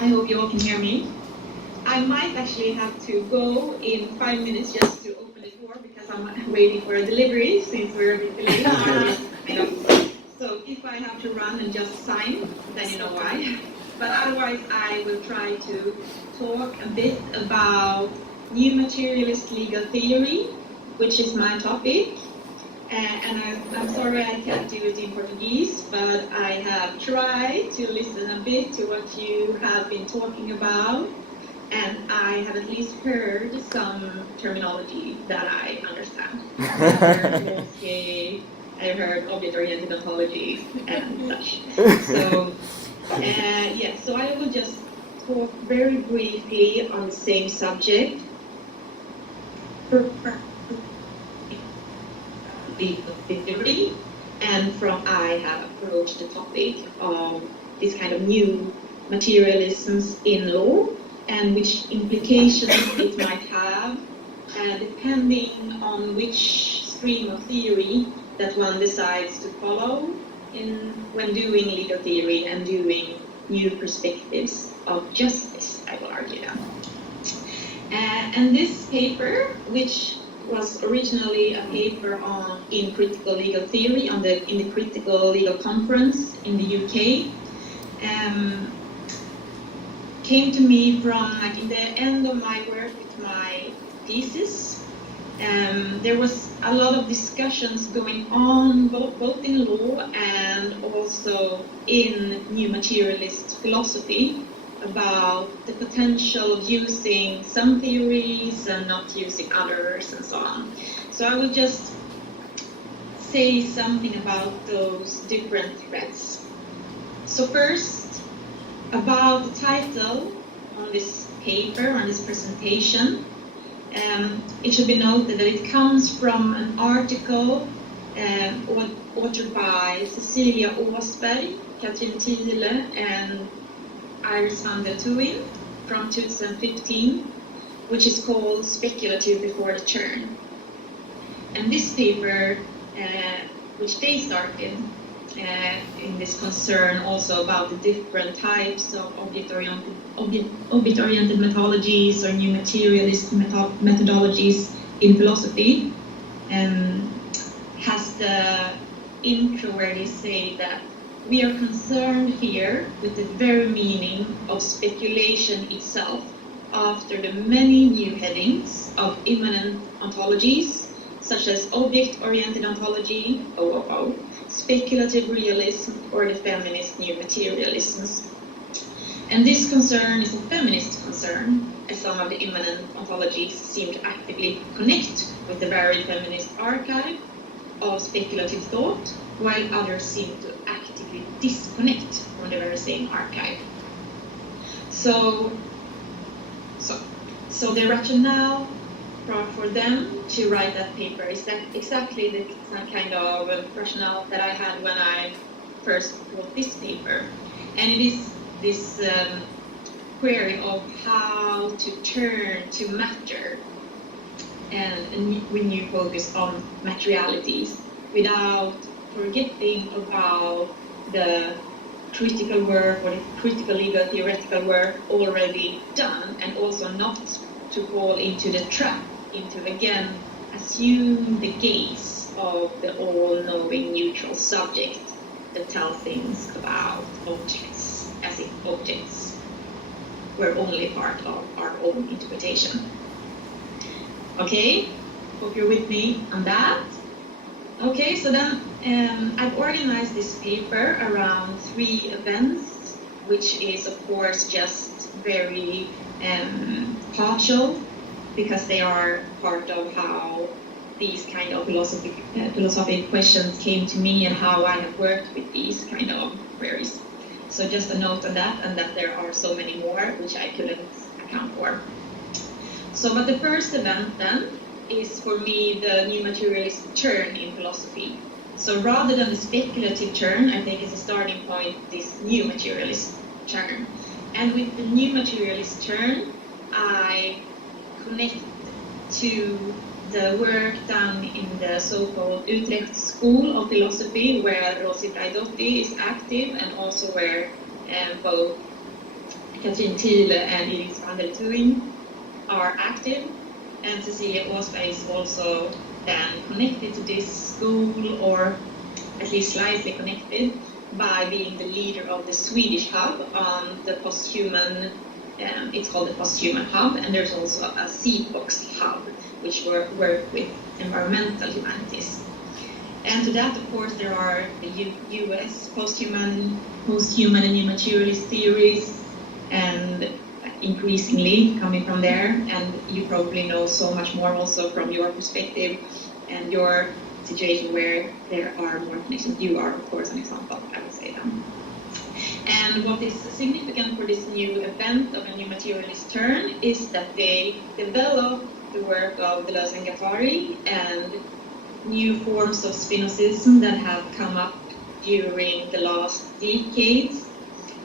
I hope you all can hear me. I might actually have to go in 5 minutes just to open the door because I'm waiting for a delivery since we're a bit delayed. So if I have to run and just sign, then you know why. But otherwise, I will try to talk a bit about new materialist legal theory, which is my topic. And I'm sorry I can't do it in Portuguese, but I have tried to listen a bit to what you have been talking about, and I have at least heard some terminology that I understand. I've heard object-oriented ontology and such. So, so I will just talk very briefly on the same subject. Legal theory, and from I have approached the topic of this kind of new materialisms in law and which implications it might have, depending on which stream of theory that one decides to follow when doing legal theory and doing new perspectives of justice, I will argue. And this paper, which was originally a paper in critical legal theory in the Critical Legal Conference in the UK, came to me from in the end of my work with my thesis. There was a lot of discussions going on both in law and also in new materialist philosophy about the potential of using some theories and not using others and so on. So I will just say something about those different threads. So first, about the title on this paper, on this presentation, it should be noted that it comes from an article authored by Cecilia Åsberg, Katrin Thiele, and Iris van der Tuin from 2015, which is called Speculative Before the Turn. And this paper, which they started in this concern also about the different types of object-oriented methodologies or new materialist methodologies in philosophy, has the intro where they say that we are concerned here with the very meaning of speculation itself after the many new headings of immanent ontologies, such as object-oriented ontology, OOO, speculative realism, or the feminist new materialisms. And this concern is a feminist concern, as some of the immanent ontologies seem to actively connect with the very feminist archive of speculative thought, while others seem to actively disconnect from the very same archive. So the rationale for them to write that paper is that exactly the kind of rationale that I had when I first wrote this paper. And it is this query of how to turn to matter and when you focus on materialities without forgetting about the critical work or the critical legal theoretical work already done, and also not to fall into the trap, into again assume the gaze of the all-knowing neutral subject that tells things about objects as if objects were only part of our own interpretation. Okay, hope you're with me on that. Okay, so then I've organized this paper around 3 events, which is of course just very partial, because they are part of how these kind of philosophic questions came to me and how I have worked with these kind of queries. So just a note on that, and that there are so many more which I couldn't account for. So, but the first event then is for me the new materialist turn in philosophy. So rather than the speculative turn, I think is a starting point, this new materialist turn. And with the new materialist turn, I connect to the work done in the so-called Utrecht School of Philosophy, where Rosi Braidotti is active, and also where both Katrin Thiele and Iris van der Tuin are active, and Cecilia Åsberg is also then connected to this school, or at least slightly connected, by being the leader of the Swedish hub on the posthuman, it's called the posthuman hub, and there's also a CPOX hub, which work with environmental humanities. And to that, of course, there are the US posthuman and new materialist theories, and increasingly coming from there. And you probably know so much more also from your perspective and your situation where there are more connections. You are, of course, an example, I would say that. And what is significant for this new event of a new materialist turn is that they develop the work of Deleuze and Guattari and new forms of Spinozism that have come up during the last decades.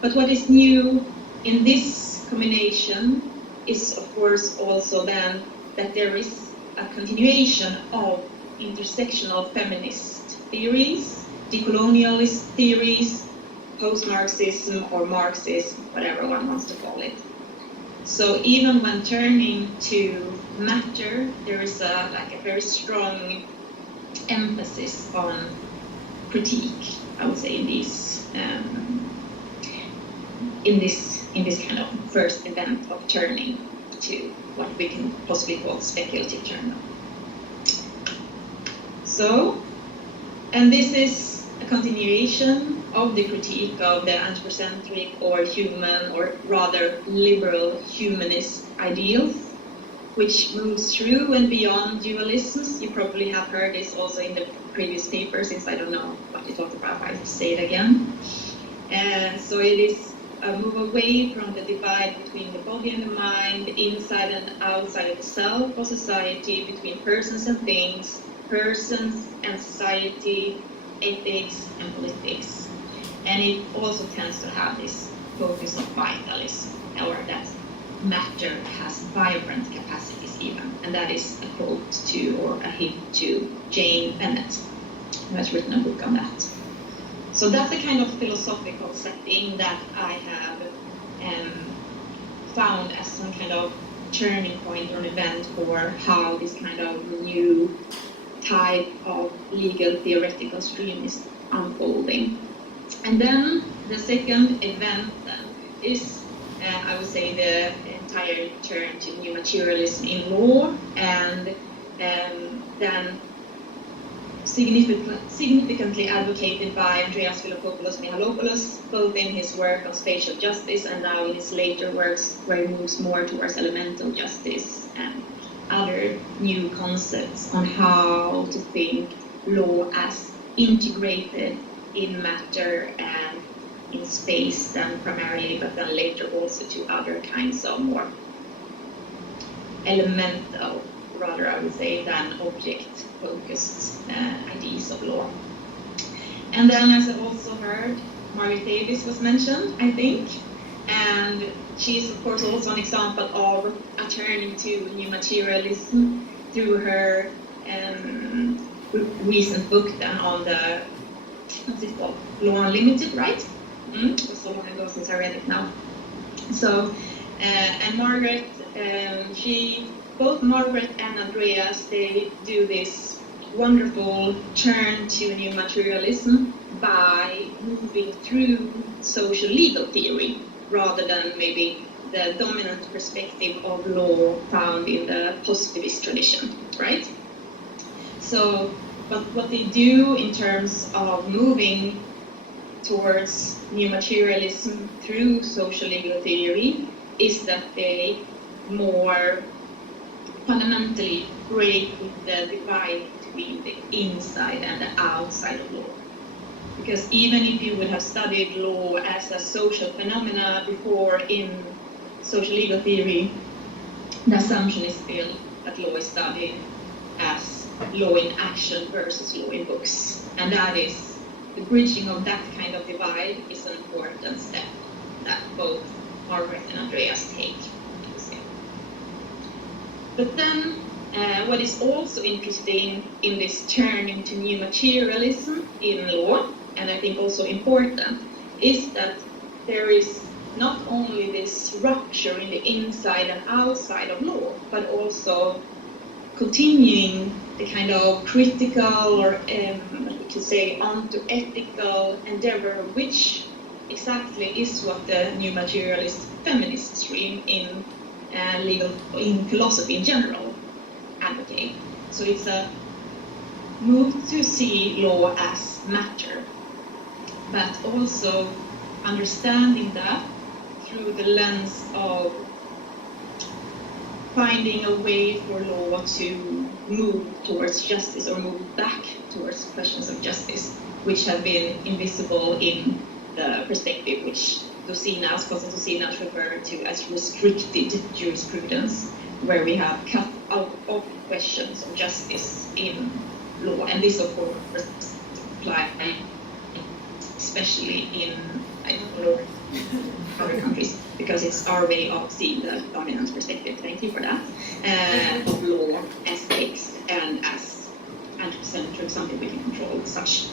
But what is new in this combination is, of course, also then that there is a continuation of intersectional feminist theories, decolonialist theories, post-Marxism or Marxism, whatever one wants to call it. So even when turning to matter, there is a very strong emphasis on critique, I would say, in this kind of first event of turning to what we can possibly call speculative turn. So, and this is a continuation of the critique of the anthropocentric or human, or rather liberal humanist ideals, which moves through and beyond dualisms. You probably have heard this also in the previous paper, since I don't know what you talked about, I say it again. And so it is a move away from the divide between the body and the mind, inside and outside of the self or society, between persons and things, persons and society, ethics and politics. And it also tends to have this focus of vitalism, or that matter has vibrant capacities even. And that is a quote to, or a hint to, Jane Bennett, who has written a book on that. So that's the kind of philosophical setting that I have found as some kind of turning point or an event for how this kind of new type of legal theoretical stream is unfolding. And then the second event then is, I would say, the entire turn to new materialism in law, and then significantly advocated by Andreas Philopoulos-Michalopoulos, both in his work on spatial justice and now in his later works where he moves more towards elemental justice and other new concepts on how to think law as integrated in matter and in space then primarily, but then later also to other kinds of more elemental, rather I would say, than object-focused ideas of law. And then, as I've also heard, Margaret Davis was mentioned, I think, and she is of course also an example of a turning to new materialism through her recent book then on the, what's it called, Law Unlimited, right? It was so long ago since I read it now. So, and Margaret, both Margaret and Andreas, they do this wonderful turn to new materialism by moving through social legal theory rather than maybe the dominant perspective of law found in the positivist tradition, right? So, but what they do in terms of moving towards new materialism through social legal theory is that they more fundamentally break with the divide between the inside and the outside of law. Because even if you would have studied law as a social phenomena before in social legal theory, the assumption is still that law is studied as law in action versus law in books. And that is, the bridging of that kind of divide is an important step that both Margaret and Andreas take. But then, what is also interesting in this turn into new materialism in law, and I think also important, is that there is not only this rupture in the inside and outside of law, but also continuing the kind of critical or we could say onto ethical endeavor, which exactly is what the new materialist feminist stream in philosophy in general advocate. So it's a move to see law as matter, but also understanding that through the lens of finding a way for law to move towards justice or move back towards questions of justice, which have been invisible in the perspective which Costa Docinas referred to as restricted jurisprudence, where we have cut out of questions of justice in law. And this, of course, applies especially in, I don't know, other countries, because it's our way of seeing the dominant perspective, thank you for that, of law as text and as anthropocentric, something we can control as such.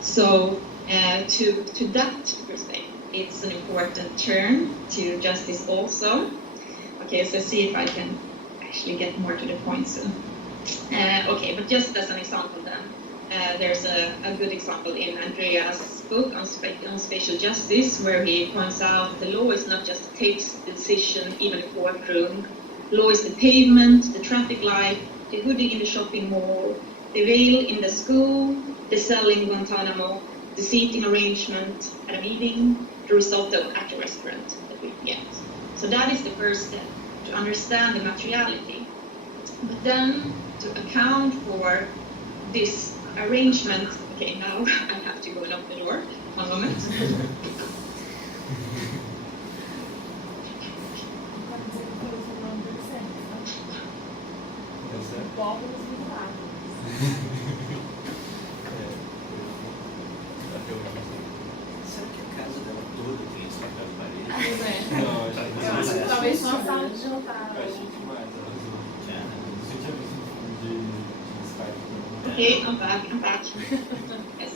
So to that perspective, it's an important turn to justice also. Okay, so see if I can actually get more to the point soon. Okay, but just as an example then, there's a good example in Andreas' book on spatial justice, where he points out the law is not just a text decision, even a courtroom. Law is the pavement, the traffic light, the hoodie in the shopping mall, the veil in the school, the cell in Guantanamo, the seating arrangement at a meeting, the risotto at a restaurant that we get. So that is the first step, to understand the materiality. But then to account for this arrangement, okay, now I have to go and open the door. One moment. Talvez só sala de jantar. Okay, I'm back. Yes.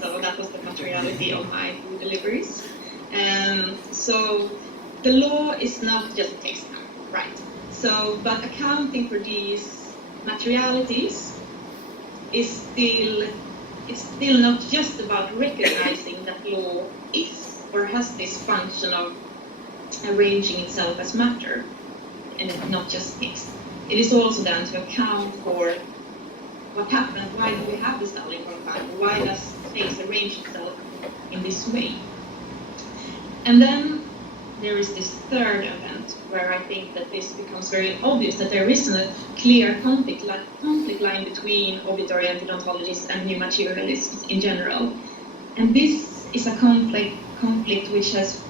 So that was the materiality of my food deliveries. So the law is not just text, right? So, but accounting for these materialities is still not just about recognizing that law is or has this function of arranging itself as matter and not just text. It is also then to account for what happened, why do we have this study profile, why does space arrange itself in this way? And then there is this third event where I think that this becomes very obvious that there is a clear conflict line between object-oriented ontologists and new materialists in general. And this is a conflict which has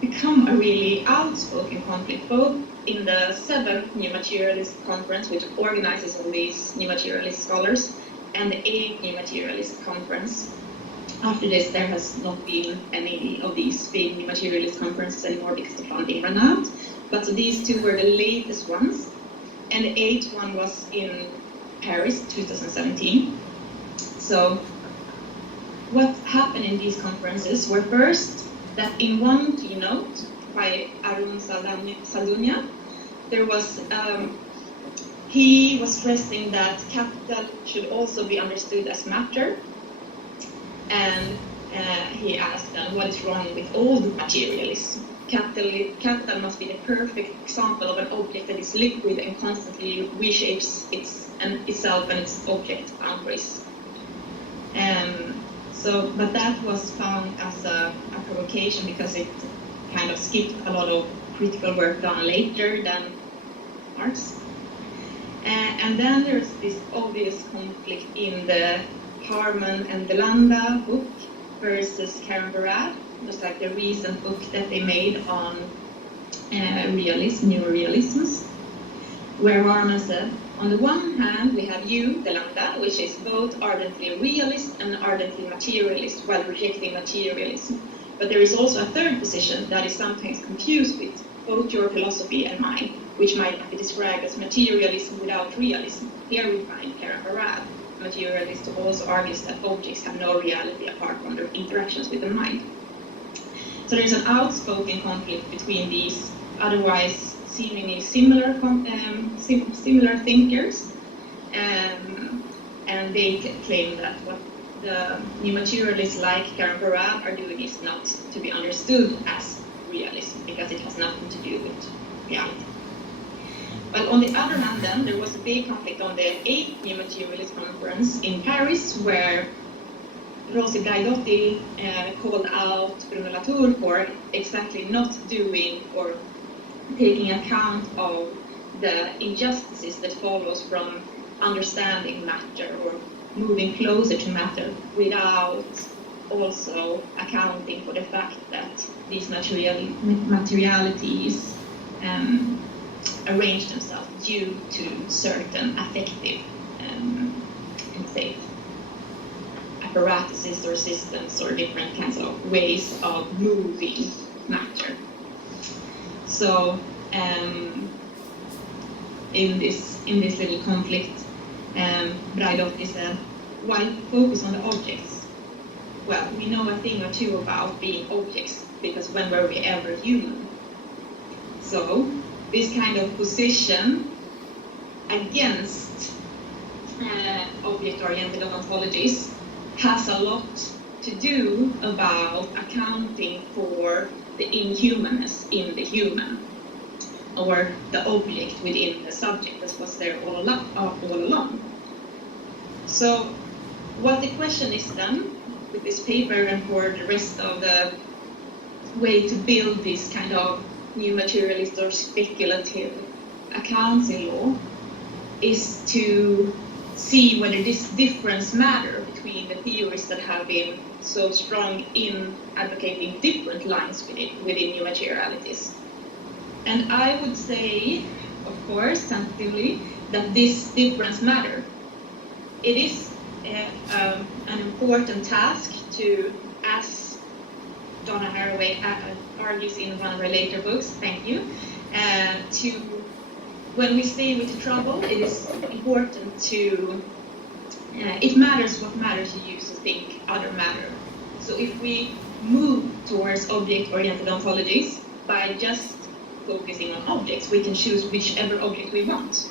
become a really outspoken conflict, both in the 7th New Materialist Conference, which organizes all these new materialist scholars, and the 8th New Materialist Conference. After this, there has not been any of these big new materialist conferences anymore because the funding ran out. But so these two were the latest ones, and the 8th one was in Paris, 2017. So what happened in these conferences were first that in one keynote by Arun Saldunya, there was he was stressing that capital should also be understood as matter, and he asked them what is wrong with old materialism. Capital must be the perfect example of an object that is liquid and constantly reshapes itself and its object boundaries. But that was found as a provocation because it kind of skipped a lot of critical work done later than Marx. And then there's this obvious conflict in the Harman and Delanda book versus Karen Barad, just like the recent book that they made on realism, neorealisms, where Harman said, on the one hand, we have you, Delanda, which is both ardently realist and ardently materialist, while rejecting materialism. But there is also a third position that is sometimes confused with both your philosophy and mine, which might be described as materialism without realism. Here we find Karen Barad, a materialist who also argues that objects have no reality apart from their interactions with the mind. So there's an outspoken conflict between these otherwise seemingly similar thinkers, and they claim that what the new materialists like Karen Barad are doing is not to be understood as realism because it has nothing to do with reality. But on the other hand, then, there was a big conflict on the 8th New Materialist Conference in Paris, where Rosi Braidotti called out Bruno Latour for exactly not doing or taking account of the injustices that follows from understanding matter or moving closer to matter without also accounting for the fact that these materialities arrange themselves due to certain affective say, apparatuses or systems or different kinds of ways of moving matter. So in this little conflict, Braidotti said, why focus on the objects? Well, we know a thing or two about being objects, because when were we ever human? So this kind of position against object-oriented ontologies has a lot to do about accounting for the inhumanness in the human, or the object within the subject that was there all along. So what the question is then, with this paper and for the rest of the way to build this kind of new materialist or speculative accounts in law, is to see whether this difference matter between the theories that have been so strong in advocating different lines within new materialities. And I would say, of course, tentatively, that this difference matter. It is an important task to, as Donna Haraway argues in one of her later books, thank you, to, when we stay with the trouble, it is important to, it matters what matter to you to think other matter. So if we move towards object-oriented ontologies by just focusing on objects, we can choose whichever object we want.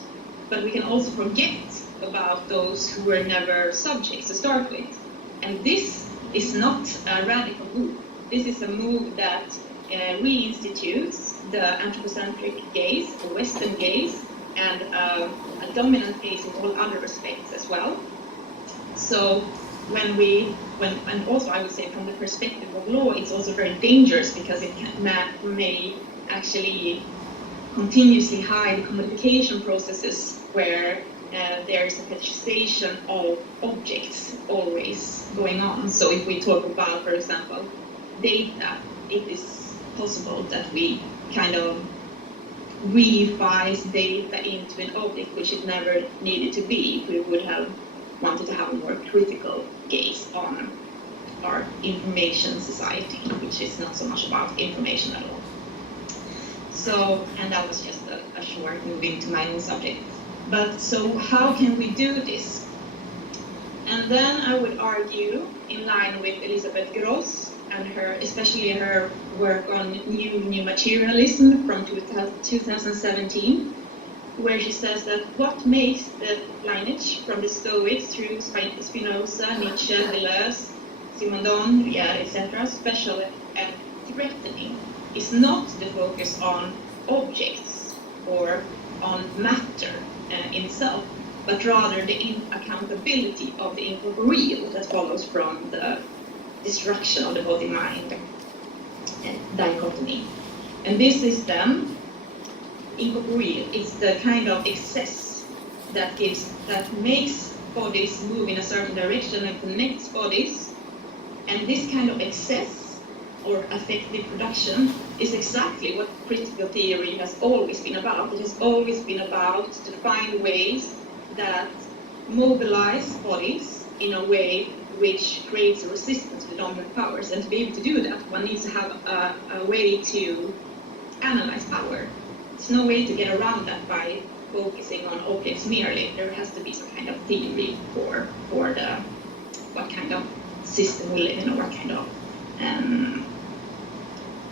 But we can also forget about those who were never subjects to start with. And this is not a radical move. This is a move that reinstitutes the anthropocentric gaze, the Western gaze, and a dominant gaze in all other respects as well. So and also I would say from the perspective of law, it's also very dangerous because it may actually continuously hide commodification processes where there is a fetishization of objects always going on. So if we talk about, for example, data, it is possible that we kind of reifies data into an object which it never needed to be if we would have wanted to have a more critical gaze on our information society, which is not so much about information at all. So, and that was just a short move into my own subject. But so how can we do this? And then I would argue, in line with Elisabeth Gross and especially her work on new materialism from 2017, where she says that what makes the lineage from the Stoics through Spinoza, Nietzsche, Deleuze, Simondon, Virada, etc. special and threatening is not the focus on objects or on matter in itself, but rather the accountability of the incorporeal that follows from the destruction of the body-mind dichotomy. And this is then incorporeal. It's the kind of excess that makes bodies move in a certain direction and connects bodies. And this kind of excess or affective production is exactly what critical theory has always been about. It has always been about to find ways that mobilize bodies in a way which creates a resistance to dominant powers. And to be able to do that, one needs to have a way to analyze power. There's no way to get around that by focusing on objects merely. There has to be some kind of theory for what kind of system we live in, or what kind of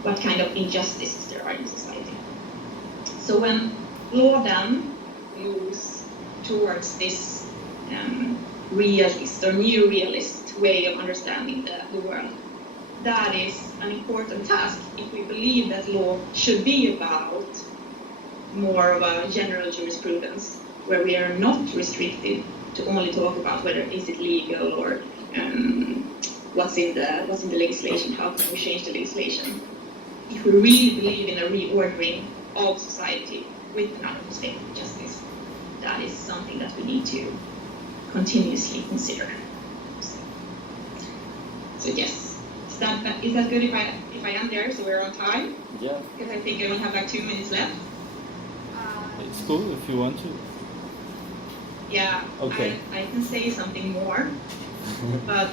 what kind of injustices there are in society. So when law then moves towards this realist or new realist way of understanding the world, that is an important task if we believe that law should be about more of a general jurisprudence, where we are not restricted to only talk about whether is it legal or what's in the legislation, how can we change the legislation. If we really believe in a reordering of society with another state of justice, that is something that we need to continuously consider. So yes, is that good if I end there so we're on time? Yeah. Because I think I only have like 2 minutes left. It's cool if you want to. Yeah. Okay. I can say something more, but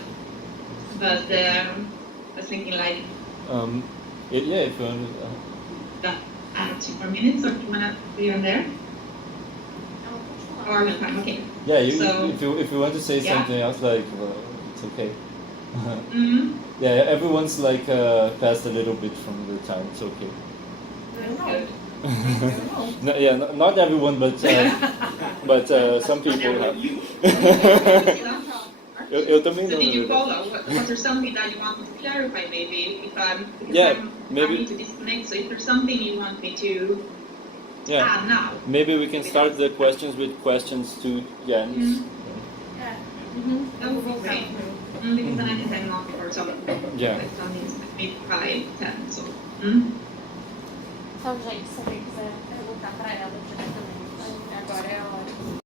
I was thinking like. Yeah, if you want. I have 2 more minutes, or do you wanna be on there? Or no time? Okay. Yeah, So, if you want to say yeah. something else, like it's okay. Mm-hmm. Yeah, everyone's like passed a little bit from the time. It's okay. That's good. No, yeah, not everyone, but some people have. Eu também So não. did you follow? Was there something that you wanted to clarify? Maybe because I need to disconnect. So if there's something you want me to add now, Maybe we can start the questions with questions to Jannice. that would be great. Because then I can take off or something. Yeah. Like something maybe 5, 10. So. Então, gente, se alguém quiser perguntar para ela,